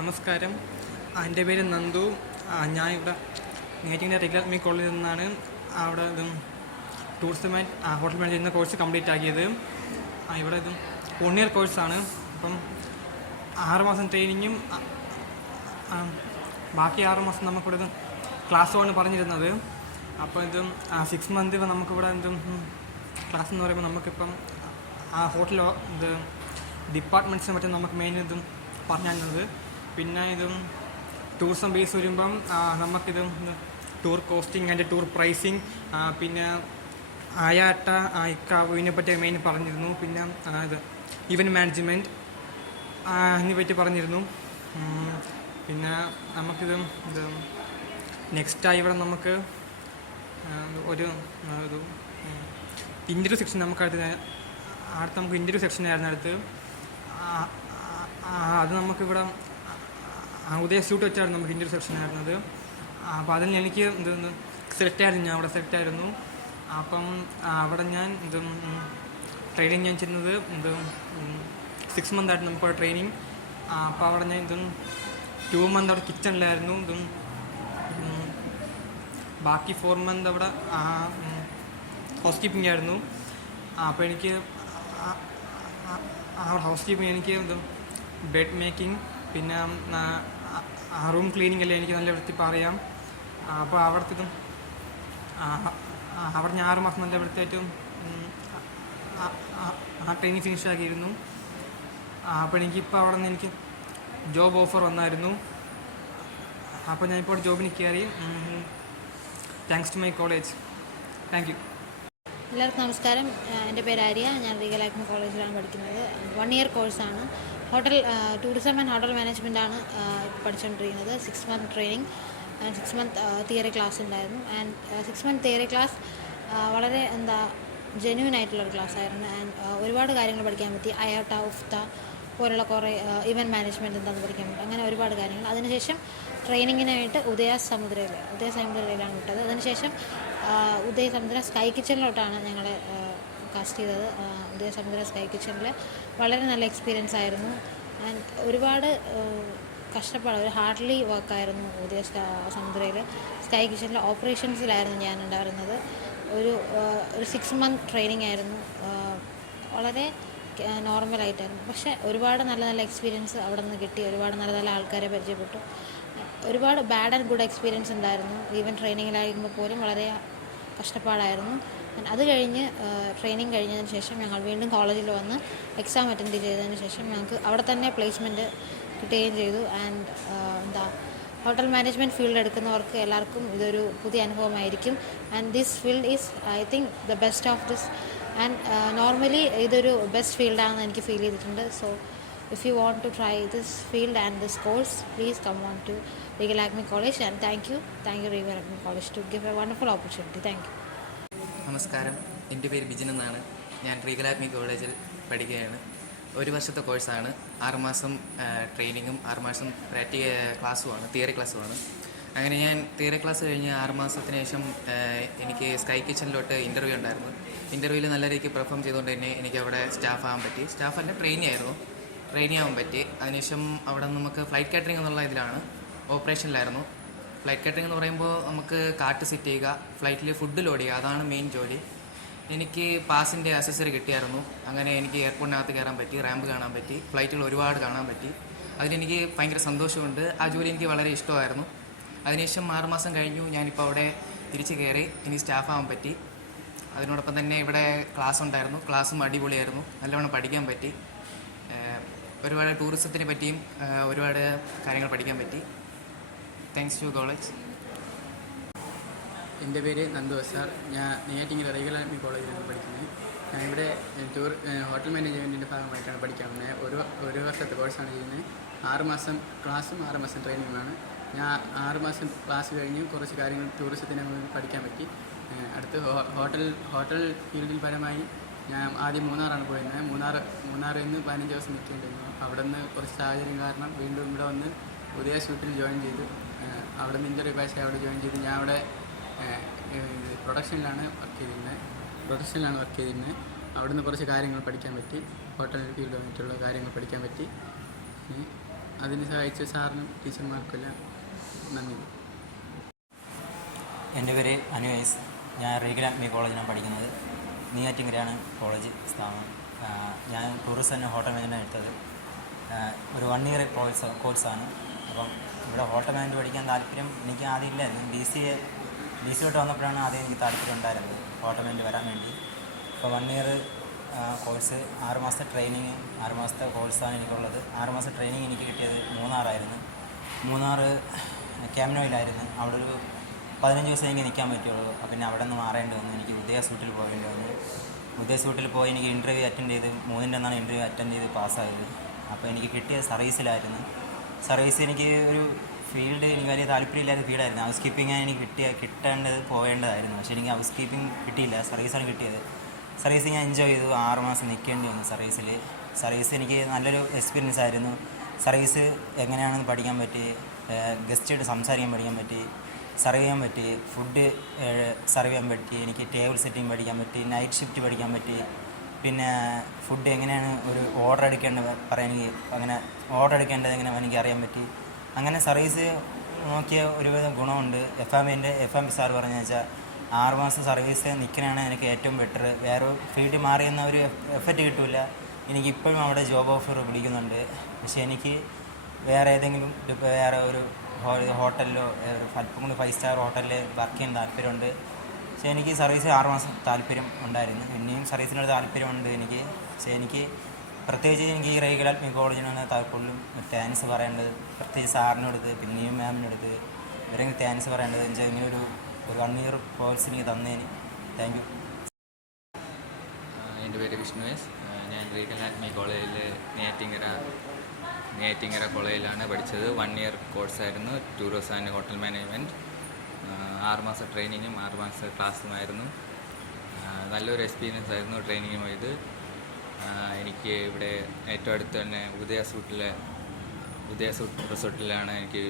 നമസ്കാരം. എൻ്റെ പേര് നന്ദു. ഞാൻ ഇവിടെ നേറ്റിങ്ങിൻ്റെ റെഗുലർ കോളേജിൽ നിന്നാണ് അവിടെ ടൂറിസം ആൻഡ് ഹോട്ടൽ മാനേജ്മെൻറ്റ് എന്ന കോഴ്സ് കംപ്ലീറ്റ് ആക്കിയത്. ഇവിടെ 1 ഇയർ കോഴ്സാണ്. അപ്പം 6 മാസം ട്രെയിനിങ്ങും ബാക്കി 6 മാസം നമുക്കിവിടെ ക്ലാസ്സുമാണ് പറഞ്ഞിരുന്നത്. അപ്പോൾ 6 മന്ത് നമുക്കിവിടെ ക്ലാസ് എന്ന് പറയുമ്പോൾ നമുക്കിപ്പം ഹോട്ടലോ ഡിപ്പാർട്ട്മെൻറ്റ്സിനെ പറ്റി നമുക്ക് മെയിൻ പറഞ്ഞു തന്നത്. പിന്നെ ടൂറിസം ബേസ് വരുമ്പം നമുക്കിത് tour costing and tour pricing, പിന്നെ ആയാട്ട ഇതിനെപ്പറ്റി മെയിൻ പറഞ്ഞിരുന്നു. പിന്നെ ഇവൻറ്റ് മാനേജ്മെൻറ്റ് ഇതിനെപ്പറ്റി പറഞ്ഞിരുന്നു. പിന്നെ നമുക്കിത് നെക്സ്റ്റായി ഇവിടെ നമുക്ക് ഒരു ഇൻ്റർവ്യൂ സെക്ഷൻ അടുത്ത് നമുക്ക് ഇൻ്റർവ്യൂ സെക്ഷനായിരുന്നു അടുത്ത്. അത് നമുക്കിവിടെ ഉദയ സ്യൂട്ട് വെച്ചായിരുന്നു നമുക്ക് ഇൻ്റർവ്യൂ സെക്ഷനായിരുന്നത്. അപ്പോൾ അതിൽ എനിക്ക് സെലക്റ്റായിരുന്നു. ഞാൻ അവിടെ സെലക്റ്റായിരുന്നു. അപ്പം അവിടെ ഞാൻ ട്രെയിനിങ് ഞാൻ ചെയ്യുന്നത് 6 മന്തായിരുന്നു നമുക്കവിടെ ട്രെയിനിങ്. അപ്പോൾ അവിടെ ഞാൻ 2 മന്ത് അവിടെ കിച്ചണിലായിരുന്നു. ബാക്കി 4 മന്ത് അവിടെ ഹൗസ് കീപ്പിംഗ് ആയിരുന്നു. അപ്പോൾ എനിക്ക് അവിടെ ഹൗസ് കീപ്പിംഗ് എനിക്ക് ബെഡ് മേക്കിംഗ് പിന്നെ റൂം ക്ലീനിങ് എല്ലാം എനിക്ക് നല്ല വൃത്തിപ്പം അറിയാം. അപ്പോൾ അവിടുത്തെ അവിടെ ഞാൻ 6 മാസം നല്ല വൃത്തിയായിട്ടും ട്രെയിനിങ് ഫിനിഷ് ആക്കിയിരുന്നു. അപ്പോൾ എനിക്കിപ്പോൾ അവിടെ നിന്ന് എനിക്ക് ജോബ് ഓഫർ വന്നായിരുന്നു. അപ്പോൾ ഞാനിപ്പോൾ ജോബിന് കയറി. Thanks to my college. Thank you. എല്ലാവർക്കും നമസ്കാരം. എൻ്റെ പേര് ആര്യ. ഞാൻ റീഗൽ ആക്മി കോളേജിലാണ് പഠിക്കുന്നത്. 1 ഇയർ കോഴ്സാണ്. ടൂറിസം ആൻഡ് ഹോട്ടൽ മാനേജ്മെൻറ്റാണ് പഠിച്ചുകൊണ്ടിരിക്കുന്നത്. 6 month training and 6 month theory class ഉണ്ടായിരുന്നു. ആൻഡ് 6 മന്ത് തിയറി ക്ലാസ് വളരെ ജെന്യൂൻ ആയിട്ടുള്ളൊരു ക്ലാസ് ആയിരുന്നു. ആൻഡ് ഒരുപാട് കാര്യങ്ങൾ പഠിക്കാൻ പറ്റി. അയാട്ട ഉഫ്ത പോലുള്ള കുറേ ഇവൻറ്റ് മാനേജ്മെൻറ്റ് എന്താണെന്ന് പഠിക്കാൻ പറ്റും. അങ്ങനെ ഒരുപാട് കാര്യങ്ങൾ. അതിനുശേഷം ട്രെയിനിങ്ങിനായിട്ട് ഉദയസമുദ്രയിലാണ് വിട്ടത്. അതിനുശേഷം ഉദയസമുദ്ര സ്കൈ കിച്ചണിലോട്ടാണ് ഞങ്ങളെ കാസ്റ്റ് ചെയ്തത്. ഉദയസമുദ്ര സ്കൈ കിച്ചണിൽ വളരെ നല്ല എക്സ്പീരിയൻസ് ആയിരുന്നു. ആൻഡ് ഒരുപാട് ഒരു ഹാർഡ്ലി വർക്കായിരുന്നു ഉദയസമുദ്രയിൽ. സ്കൈ കിച്ചണിൽ ഓപ്പറേഷൻസിലായിരുന്നു ഞാൻ ഉണ്ടായിരുന്നത്. ഒരു 6 മന്ത് ട്രെയിനിങ് ആയിരുന്നു. വളരെ നോർമലായിട്ടായിരുന്നു. പക്ഷേ ഒരുപാട് നല്ല നല്ല എക്സ്പീരിയൻസ് അവിടെ നിന്ന് കിട്ടി. ഒരുപാട് നല്ല നല്ല ആൾക്കാരെ പരിചയപ്പെട്ടു. ഒരുപാട് ബാഡ് ആൻഡ് ഗുഡ് എക്സ്പീരിയൻസ് ഉണ്ടായിരുന്നു. ഈവൻ ട്രെയിനിങ്ങിലായിരിക്കുമ്പോൾ പോലും വളരെ കഷ്ടപ്പാടായിരുന്നു. അത് കഴിഞ്ഞ് ട്രെയിനിങ് കഴിഞ്ഞതിന് ശേഷം ഞങ്ങൾ വീണ്ടും കോളേജിൽ വന്ന് എക്സാം അറ്റൻഡ് ചെയ്തതിന് ശേഷം ഞങ്ങൾക്ക് അവിടെ തന്നെ പ്ലേസ്മെൻറ്റ് കിട്ടുകയും ചെയ്തു. ആൻഡ് ഹോട്ടൽ മാനേജ്മെൻറ്റ് ഫീൽഡ് എടുക്കുന്നവർക്ക് എല്ലാവർക്കും ഇതൊരു പുതിയ അനുഭവമായിരിക്കും. And this field is I think the best of this. And normally ഇതൊരു ബെസ്റ്റ് ഫീൽഡാണെന്ന് എനിക്ക് ഫീൽ ചെയ്തിട്ടുണ്ട്. So if you want to try this field and this course, please come on to Regal Acme College. And thank you Regal Acme College to give a wonderful opportunity. Thank you. നമസ്കാരം. എൻ്റെ പേര് ബിജിൻ എന്നാണ്. ഞാൻ Regal Acme കോളേജിൽ പഠിക്കുകയാണ്. 1 വർഷത്തെ കോഴ്സാണ്. 6 മാസം ട്രെയിനിങ്ങും 6 മാസം ക്ലാസ്സുമാണ്, തിയറി ക്ലാസ്സുമാണ്. അങ്ങനെ ഞാൻ തിയറി ക്ലാസ് കഴിഞ്ഞ് 6 മാസത്തിന് ശേഷം എനിക്ക് സ്കൈ കിച്ചണിലോട്ട് ഇൻ്റർവ്യൂ ഉണ്ടായിരുന്നു. ഇൻ്റർവ്യൂവിൽ നല്ല രീതിക്ക് പെർഫോം ചെയ്തുകൊണ്ട് തന്നെ എനിക്ക് അവിടെ സ്റ്റാഫ് ആകാൻ പറ്റി. സ്റ്റാഫല്ല, ട്രെയിനി ആവാൻ പറ്റി. അതിനുശേഷം അവിടെ നമുക്ക് ഫ്ലൈറ്റ് കാറ്ററിംഗ് എന്നുള്ള ഇതിലാണ്, ഓപ്പറേഷനിലായിരുന്നു. ഫ്ലൈറ്റ് കാറ്ററിംഗ് എന്ന് പറയുമ്പോൾ നമുക്ക് കാർട്ട് സെറ്റ് ചെയ്യുക, ഫ്ലൈറ്റിൽ ഫുഡ് ലോഡ് ചെയ്യുക, അതാണ് മെയിൻ ജോലി. എനിക്ക് പാസിൻ്റെ അസസറി കിട്ടിയായിരുന്നു. അങ്ങനെ എനിക്ക് എയർപോർട്ടിനകത്ത് കയറാൻ പറ്റി, റാമ്പ് കാണാൻ പറ്റി, ഫ്ലൈറ്റുകൾ ഒരുപാട് കാണാൻ പറ്റി. അതിലെനിക്ക് ഭയങ്കര സന്തോഷമുണ്ട്. ആ ജോലി എനിക്ക് വളരെ ഇഷ്ടമായിരുന്നു. അതിനുശേഷം 6 മാസം കഴിഞ്ഞു. ഞാനിപ്പോൾ അവിടെ തിരിച്ച് കയറി, ഇനി സ്റ്റാഫ് ആവാൻ പറ്റി. അതിനോടൊപ്പം തന്നെ ഇവിടെ ക്ലാസ് ഉണ്ടായിരുന്നു. ക്ലാസ്സും അടിപൊളിയായിരുന്നു. നല്ലവണ്ണം പഠിക്കാൻ പറ്റി. ഒരുപാട് ടൂറിസത്തിനെ പറ്റിയും ഒരുപാട് കാര്യങ്ങൾ പഠിക്കാൻ പറ്റി. Thanks to college. എൻ്റെ പേര് നന്ദു സാർ. ഞാൻ നെയ്യാറ്റിങ്കര റീഗൽ ആക്മി കോളേജിലാണ് പഠിക്കുന്നത്. ഞാനിവിടെ ഹോട്ടൽ മാനേജ്മെൻറ്റിൻ്റെ ഭാഗമായിട്ടാണ് പഠിക്കാൻ വന്നത്. ഒരു വർഷത്തെ കോഴ്സാണ് ചെയ്യുന്നത്. 6 മാസം ക്ലാസ്സും 6 മാസം ട്രെയിനിങ്ങുമാണ്. ഞാൻ 6 മാസം ക്ലാസ് കഴിഞ്ഞ് കുറച്ച് കാര്യങ്ങൾ ടൂറിസത്തിനെ പഠിക്കാൻ പറ്റി. അടുത്ത് ഹോട്ടൽ ഫീൽഡിൽ പരമായി ഞാൻ ആദ്യം മൂന്നാറാണ് പോയിരുന്നത്. മൂന്നാറിൽ നിന്ന് 15 ദിവസം നിൽക്കേണ്ടിയിരുന്നു. അവിടെ നിന്ന് കുറച്ച് സാഹചര്യം കാരണം വീണ്ടും ഇവിടെ വന്ന് ഉദയ സ്യൂട്ടിൽ ജോയിൻ ചെയ്തു. അവിടെ നിന്ന് ഇൻ്റർവ്യൂ പാസ് അവിടെ ജോയിൻ ചെയ്തു. ഞാൻ അവിടെ പ്രൊഡക്ഷനിലാണ് വർക്ക് ചെയ്തിരുന്നത്. അവിടെ നിന്ന് കുറച്ച് കാര്യങ്ങൾ പഠിക്കാൻ പറ്റി. ഹോട്ടൽ ഫീൽഡുമായിട്ടുള്ള കാര്യങ്ങൾ പഠിക്കാൻ പറ്റി. അതിന് സഹായിച്ച സാറിനും ടീച്ചർമാർക്കെല്ലാം നന്ദി. എൻ്റെ പേര് അനുവേസ്. ഞാൻ റീഗൽ അക്കാദമി കോളേജിലാണ് പഠിക്കുന്നത്. നെയ്യാറ്റിൻകരയാണ് കോളേജ് സ്ഥാപനം. ഞാൻ ടൂറിസം ആൻഡ് ഹോട്ടൽ മാനേജ്മെൻറ്റ് എടുത്തത്. ഒരു 1 ഇയർ കോഴ്സാണ്. അപ്പം ഇവിടെ ഹോട്ടൽ മാനേജ്മെൻറ്റ് പഠിക്കാൻ താല്പര്യം എനിക്ക് ആദ്യം ഇല്ലായിരുന്നു. ബി സി തൊട്ട് വന്നപ്പോഴാണ് ആദ്യം എനിക്ക് താല്പര്യം ഉണ്ടായിരുന്നത് ഹോട്ടൽ മാനേജ്മെൻറ്റ് വരാൻ വേണ്ടി. ഇപ്പോൾ 1 ഇയർ കോഴ്സ്, 6 മാസത്തെ ട്രെയിനിങ്, 6 മാസത്തെ കോഴ്സാണ് എനിക്കുള്ളത്. 6 മാസത്തെ ട്രെയിനിങ് എനിക്ക് കിട്ടിയത് മൂന്നാറായിരുന്നു. മൂന്നാർ ക്യാമ്നോയിലായിരുന്നു. അവിടെ ഒരു 15 ദിവസം എനിക്ക് നിൽക്കാൻ പറ്റുള്ളൂ. പിന്നെ അവിടെ നിന്ന് മാറേണ്ടി വന്നു. എനിക്ക് ഉദയസൂട്ടിൽ പോകേണ്ടി വന്നു. ഉദയസൂട്ടിൽ പോയി എനിക്ക് ഇൻ്റർവ്യൂ അറ്റൻഡ് ചെയ്ത് 3ൻ്റെ അന്നാണ് ഇൻ്റർവ്യൂ അറ്റൻഡ് ചെയ്ത് പാസ്സായത്. അപ്പോൾ എനിക്ക് കിട്ടിയത് സർവീസിലായിരുന്നു. സർവീസ് എനിക്ക് ഒരു ഫീൽഡ് എനിക്ക് വലിയ താല്പര്യമില്ലാത്ത ഫീൽഡായിരുന്നു. ഹൗസ് കീപ്പിംഗ് എനിക്ക് കിട്ടേണ്ടത് പോകേണ്ടതായിരുന്നു. പക്ഷേ എനിക്ക് ഹൗസ് കീപ്പിംഗ് കിട്ടിയില്ല, സർവീസാണ് കിട്ടിയത്. സർവീസ് ഞാൻ എൻജോയ് ചെയ്തു. 6 മാസം നിൽക്കേണ്ടി വന്നു സർവീസിൽ. സർവീസ് എനിക്ക് നല്ലൊരു എക്സ്പീരിയൻസ് ആയിരുന്നു. സർവീസ് എങ്ങനെയാണെന്ന് പഠിക്കാൻ പറ്റി, ഗസ്റ്റായിട്ട് സംസാരിക്കാൻ പഠിക്കാൻ പറ്റി, സർവ് ചെയ്യാൻ പറ്റി, ഫുഡ് സർവ് ചെയ്യാൻ പറ്റി, എനിക്ക് ടേബിൾ സെറ്റിംഗ് പഠിക്കാൻ പറ്റി, നൈറ്റ് ഷിഫ്റ്റ് പഠിക്കാൻ പറ്റി. പിന്നെ ഫുഡ് എങ്ങനെയാണ് ഒരു ഓർഡർ എടുക്കേണ്ടത് അങ്ങനെ ഓർഡർ എടുക്കേണ്ടത് എങ്ങനെ എനിക്ക് അറിയാൻ പറ്റി. അങ്ങനെ സർവീസ് നോക്കിയ ഒരുവിധം ഗുണമുണ്ട്. എഫ് എം സാർ പറഞ്ഞതെന്ന് വെച്ചാൽ 6 മാസം സർവീസ് നിൽക്കാനാണ് എനിക്ക് ഏറ്റവും ബെറ്റർ. വേറെ ഫീൽഡ് മാറിയെന്ന ഒരു എഫക്റ്റ് കിട്ടില്ല. എനിക്കിപ്പോഴും അവിടെ ജോബ് ഓഫർ വിളിക്കുന്നുണ്ട്. പക്ഷേ എനിക്ക് വേറെ ഏതെങ്കിലും വേറെ ഒരു ഹോട്ടലിലോ ഒരു അല്പം കൂടി 5 സ്റ്റാർ ഹോട്ടലിൽ വർക്ക് ചെയ്യാൻ താല്പര്യമുണ്ട്. പക്ഷേ എനിക്ക് സർവീസ് 6 മാസം താല്പര്യം ഉണ്ടായിരുന്നു. പിന്നെയും സർവീസിനോട് താല്പര്യമുണ്ട് എനിക്ക്. പക്ഷേ എനിക്ക് പ്രത്യേകിച്ച് എനിക്ക് ഈ റീഗൽ അക്കാദമി കോളേജിനാണ് കൂടുതലും താങ്ക്സ് പറയേണ്ടത്. പ്രത്യേകിച്ച് സാറിനടുത്ത്, പിന്നെയും മാമിനടുത്ത് ഇവരെങ്കിലും താങ്ക്സ് പറയേണ്ടത്. എന്ന് വെച്ചാൽ ഇങ്ങനെ ഒരു 1 ഇയർ കോഴ്സ് എനിക്ക് തന്നതിന് താങ്ക് യു. എൻ്റെ പേര് വിഷ്ണുവേസ്. ഞാൻ റീഗൽ അക്കാദമി കോളേജിൽ നെയ്യാറ്റിൻകര കോളേജിലാണ് പഠിച്ചത്. 1 ഇയർ കോഴ്സായിരുന്നു ടൂറിസം ആൻഡ് ഹോട്ടൽ മാനേജ്മെൻറ്റ്. 6 മാസം ട്രെയിനിങ്ങും 6 മാസം ക്ലാസ്സുമായിരുന്നു. നല്ലൊരു എക്സ്പീരിയൻസ് ആയിരുന്നു ട്രെയിനിങ് പോയത്. എനിക്ക് ഇവിടെ ഏറ്റവും അടുത്ത് തന്നെ ഉദയസൂട്ട് റിസോർട്ടിലാണ് എനിക്ക്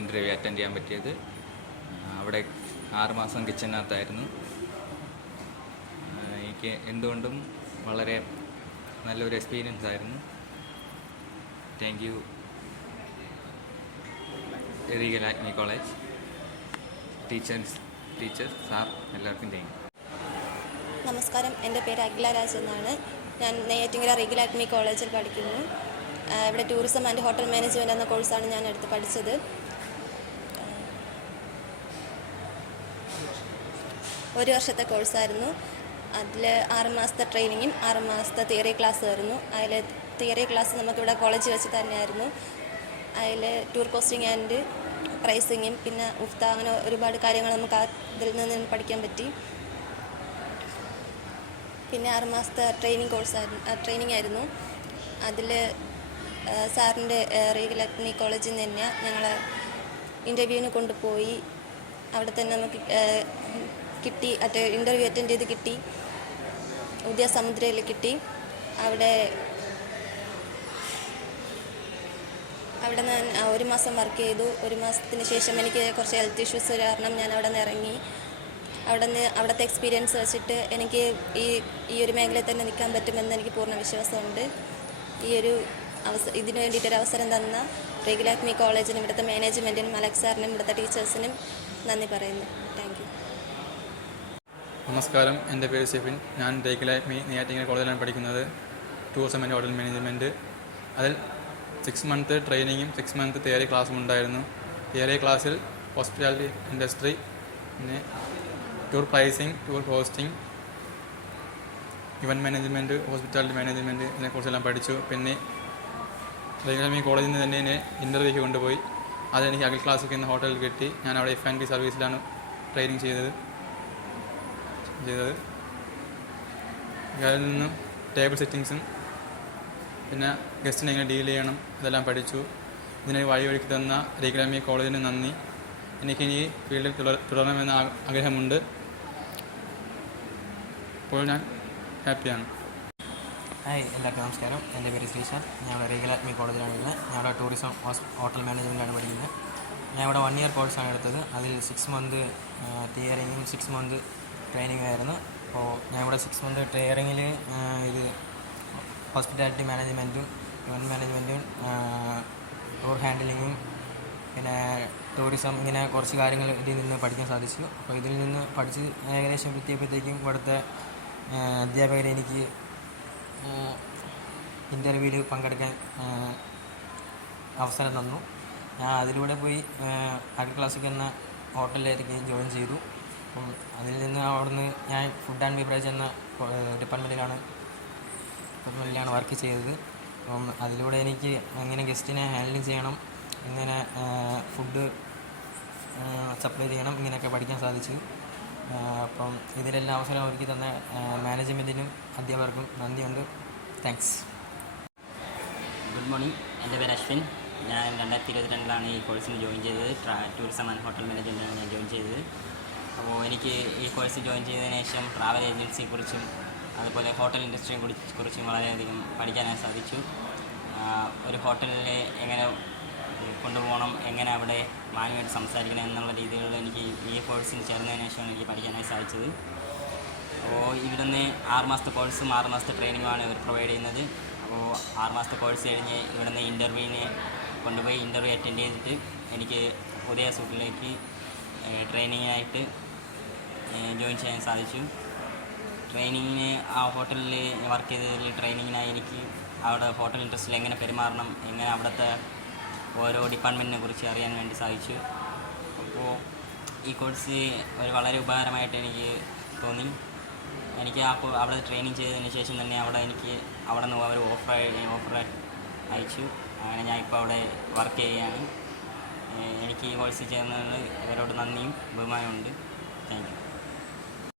ഇൻ്റർവ്യൂ അറ്റൻഡ് ചെയ്യാൻ പറ്റിയത്. അവിടെ 6 മാസം കിച്ചണിനകത്തായിരുന്നു. എനിക്ക് എന്തുകൊണ്ടും വളരെ നല്ലൊരു എക്സ്പീരിയൻസ് ആയിരുന്നു. Thank you Regal Academy college, teachers, sir, എല്ലാവർക്കും താങ്ക് യു. നമസ്കാരം, എൻ്റെ പേര് അഖില രാജ് എന്നാണ്. ഞാൻ നെയ്യാറ്റിൻകര റീഗൽ അക്കാദമി കോളേജിൽ പഠിക്കുന്നു. ഇവിടെ ടൂറിസം ആൻഡ് ഹോട്ടൽ മാനേജ്മെൻറ്റ് എന്ന കോഴ്സാണ് ഞാൻ എടുത്ത് പഠിച്ചത്. 1 വർഷത്തെ കോഴ്സായിരുന്നു. അതിൽ 6 മാസത്തെ ട്രെയിനിങ്ങും 6 മാസത്തെ തിയറി ക്ലാസ്സും ആയിരുന്നു. അതിൽ തിയറി ക്ലാസ് നമുക്കിവിടെ കോളേജിൽ വെച്ച് തന്നെയായിരുന്നു. അതിൽ ടൂർ കോസ്റ്റിംഗ് ആൻഡ് പ്രൈസിങ്ങും പിന്നെ ഉഫ്ത അങ്ങനെ ഒരുപാട് കാര്യങ്ങൾ നമുക്ക് അതിൽ നിന്ന് പഠിക്കാൻ പറ്റി. പിന്നെ 6 മാസത്തെ ട്രെയിനിങ് ആയിരുന്നു. അതിൽ സാറിൻ്റെ റീഗൽ അക്കാദമി കോളേജിൽ നിന്ന് തന്നെ ഞങ്ങൾ ഇൻ്റർവ്യൂവിന് കൊണ്ടുപോയി. അവിടെ തന്നെ നമുക്ക് കിട്ടി, ഇൻ്റർവ്യൂ അറ്റൻഡ് ചെയ്ത് കിട്ടി. ഉദയസമുദ്രയിൽ കിട്ടി. അവിടെ ഞാൻ 1 മാസം വർക്ക് ചെയ്തു. 1 മാസത്തിന് ശേഷം എനിക്ക് കുറച്ച് ഹെൽത്ത് ഇഷ്യൂസ് കാരണം ഞാൻ അവിടെ നിന്ന് ഇറങ്ങി. അവിടുത്തെ എക്സ്പീരിയൻസ് വെച്ചിട്ട് എനിക്ക് ഈ ഒരു മേഖലയിൽ തന്നെ നിൽക്കാൻ പറ്റുമെന്ന് എനിക്ക് പൂർണ്ണ വിശ്വാസമുണ്ട്. ഇതിനു വേണ്ടിയിട്ടൊരു അവസരം തന്ന റീഗൽ അക്കാദമി കോളേജിനും ഇവിടുത്തെ മാനേജ്മെൻറ്റിനും മലക് സാറിനും ഇവിടുത്തെ ടീച്ചേഴ്സിനും നന്ദി പറയുന്നു. Thank you. നമസ്കാരം, എൻ്റെ പേര് സ്റ്റെഫിൻ. ഞാൻ റീഗൽ അക്കാദമി നെയ്യാറ്റിൻകര കോളേജിലാണ് പഠിക്കുന്നത്. Tourism and hotel management. അതിൽ 6 മന്ത് ട്രെയിനിങ്ങും 6 മന്ത് തിയറി ക്ലാസ്സും ഉണ്ടായിരുന്നു. തിയറി ക്ലാസ്സിൽ ഹോസ്പിറ്റാലിറ്റി ഇൻഡസ്ട്രി, പിന്നെ tour pricing, tour hosting, event management, hospitality management ഇതിനെക്കുറിച്ചെല്ലാം പഠിച്ചു. പിന്നെ റീഗൽ അക്കാദമി കോളേജിൽ നിന്ന് തന്നെ എന്നെ ഇൻ്റർവ്യൂക്ക് കൊണ്ടുപോയി. അതെനിക്ക് അഖിൽ ക്ലാസ്സിക് എന്ന ഹോട്ടലിൽ കിട്ടി. ഞാൻ അവിടെ F&B സർവീസിലാണ് ട്രെയിനിങ് ചെയ്തത്. അതിൽ നിന്നും ടേബിൾ സെറ്റിങ്സും പിന്നെ ഗസ്റ്റിനെ എങ്ങനെ ഡീൽ ചെയ്യണം ഇതെല്ലാം പഠിച്ചു. ഇതിനെ വഴിയൊരുക്കി തന്ന റീഗൽ അക്കാദമി കോളേജിന് നന്ദി. എനിക്കിനി ഫീൽഡിൽ തുടരണമെന്ന ആഗ്രഹമുണ്ട്. ഇപ്പോൾ ഞാൻ ഹാപ്പിയാണ്. ഹായ്, എല്ലാവർക്കും നമസ്കാരം. എൻ്റെ പേര് ശ്രീശാന്ത്. ഞാൻ ഇവിടെ റീഗൽ അക്കാദമി കോളേജിലാണ് ഉള്ളത്. ഞാൻ ഇവിടെ ടൂറിസം ഹോട്ടൽ മാനേജ്മെൻറ്റാണ് പഠിക്കുന്നത്. ഞാൻ ഇവിടെ 1 ഇയർ കോഴ്സാണ് എടുത്തത്. അതിൽ 6 മന്ത് തിയറിങ്ങും 6 മന്ത് ട്രെയിനിങ്ങും ആയിരുന്നു. അപ്പോൾ ഞാൻ ഇവിടെ 6 മന്ത് ട്രെയിനിങ്ങിൽ ഇത് ഹോസ്പിറ്റാലിറ്റി മാനേജ്മെൻറ്റും ഇവൻറ്റ് മാനേജ്മെൻറ്റും സ്റ്റോർ ഹാൻഡിലിങ്ങും പിന്നെ ടൂറിസം ഇങ്ങനെ കുറച്ച് കാര്യങ്ങൾ ഇതിൽ നിന്ന് പഠിക്കാൻ സാധിച്ചു. അപ്പോൾ ഇതിൽ നിന്ന് പഠിച്ച് ഏകദേശം എത്തിയപ്പോഴത്തേക്കും ഇവിടുത്തെ അധ്യാപകർ എനിക്ക് ഇൻ്റർവ്യൂവിൽ പങ്കെടുക്കാൻ അവസരം തന്നു. ഞാൻ അതിലൂടെ പോയി അഗ്രിക്ലാസിക് എന്ന ഹോട്ടലിലേക്ക് ജോയിൻ ചെയ്തു. അപ്പം അതിൽ നിന്ന് അവിടുന്ന് ഞാൻ ഫുഡ് ആൻഡ് ബീവറേജ് എന്ന ഡിപ്പാർട്ട്മെൻറ്റിലാണ് വർക്ക് ചെയ്തത്. അപ്പം അതിലൂടെ എനിക്ക് എങ്ങനെ ഗസ്റ്റിനെ ഹാൻഡിലിങ് ചെയ്യണം, എങ്ങനെ ഫുഡ് സപ്ലൈ ചെയ്യണം, ഇങ്ങനെയൊക്കെ പഠിക്കാൻ സാധിച്ചു. അപ്പം ഇതിലെല്ലാം അവസരം ഒരുക്കി തന്ന മാനേജ്മെൻറ്റിനും അധ്യാപകർക്കും നന്ദിയുണ്ട്. താങ്ക്സ്. Good morning. എൻ്റെ പേര് അശ്വിൻ. ഞാൻ 2022 ഈ കോഴ്സിന് ജോയിൻ ചെയ്തത്. ടൂറിസം ആൻഡ് ഹോട്ടൽ മാനേജ്മെൻറ്റാണ് ഞാൻ ജോയിൻ ചെയ്തത്. അപ്പോൾ എനിക്ക് ഈ കോഴ്സ് ജോയിൻ ചെയ്തതിന് ശേഷം ട്രാവൽ ഏജൻസിയെക്കുറിച്ചും അതുപോലെ ഹോട്ടൽ ഇൻഡസ്ട്രിയെ കുറിച്ചും വളരെയധികം പഠിക്കാനായി സാധിച്ചു. ഒരു ഹോട്ടലിൽ എങ്ങനെ കൊണ്ടുപോകണം, എങ്ങനെ അവിടെ മാന്യമായിട്ട് സംസാരിക്കണം എന്നുള്ള രീതിയിലുള്ള എനിക്ക് ഈ കോഴ്സിന് ചേർന്നതിന് ശേഷമാണ് എനിക്ക് പഠിക്കാനായി സാധിച്ചത്. അപ്പോൾ ഇവിടുന്ന് 6 മാസത്തെ കോഴ്സും 6 മാസത്തെ ട്രെയിനിങ്ങുമാണ് ഇവർ പ്രൊവൈഡ് ചെയ്യുന്നത്. അപ്പോൾ 6 മാസത്തെ കോഴ്സ് കഴിഞ്ഞ് ഇവിടുന്ന് ഇൻ്റർവ്യൂവിന് കൊണ്ടുപോയി ഇൻ്റർവ്യൂ അറ്റൻഡ് ചെയ്തിട്ട് എനിക്ക് പുതിയ സൂട്ടിലേക്ക് ട്രെയിനിങ്ങിനായിട്ട് ജോയിൻ ചെയ്യാൻ സാധിച്ചു. ട്രെയിനിങ്ങിന് ആ ഹോട്ടലിൽ വർക്ക് ചെയ്തതിൽ ട്രെയിനിങ്ങിനായി എനിക്ക് അവിടെ ഹോട്ടൽ ഇൻഡസ്ട്രിയിൽ എങ്ങനെ പെരുമാറണം, എങ്ങനെ അവിടുത്തെ ഓരോ ഡിപ്പാർട്ട്മെൻറ്റിനെ കുറിച്ച് അറിയാൻ വേണ്ടി സാധിച്ചു. അപ്പോൾ ഈ കോഴ്സ് വളരെ ഉപകാരമായിട്ട് എനിക്ക് തോന്നി. എനിക്ക് അവിടെ ട്രെയിനിങ് ചെയ്തതിന് ശേഷം തന്നെ അവിടെ നിന്ന് അവർ ഓഫർ അയച്ചു. അങ്ങനെ ഞാൻ ഇപ്പോൾ അവിടെ വർക്ക് ചെയ്യുകയാണ്. എനിക്ക് ഈ കോഴ്സ് ചെയ്യുന്നതിന് ഇവരോട് നന്ദിയും ബഹുമാനമുണ്ട്. Thank you.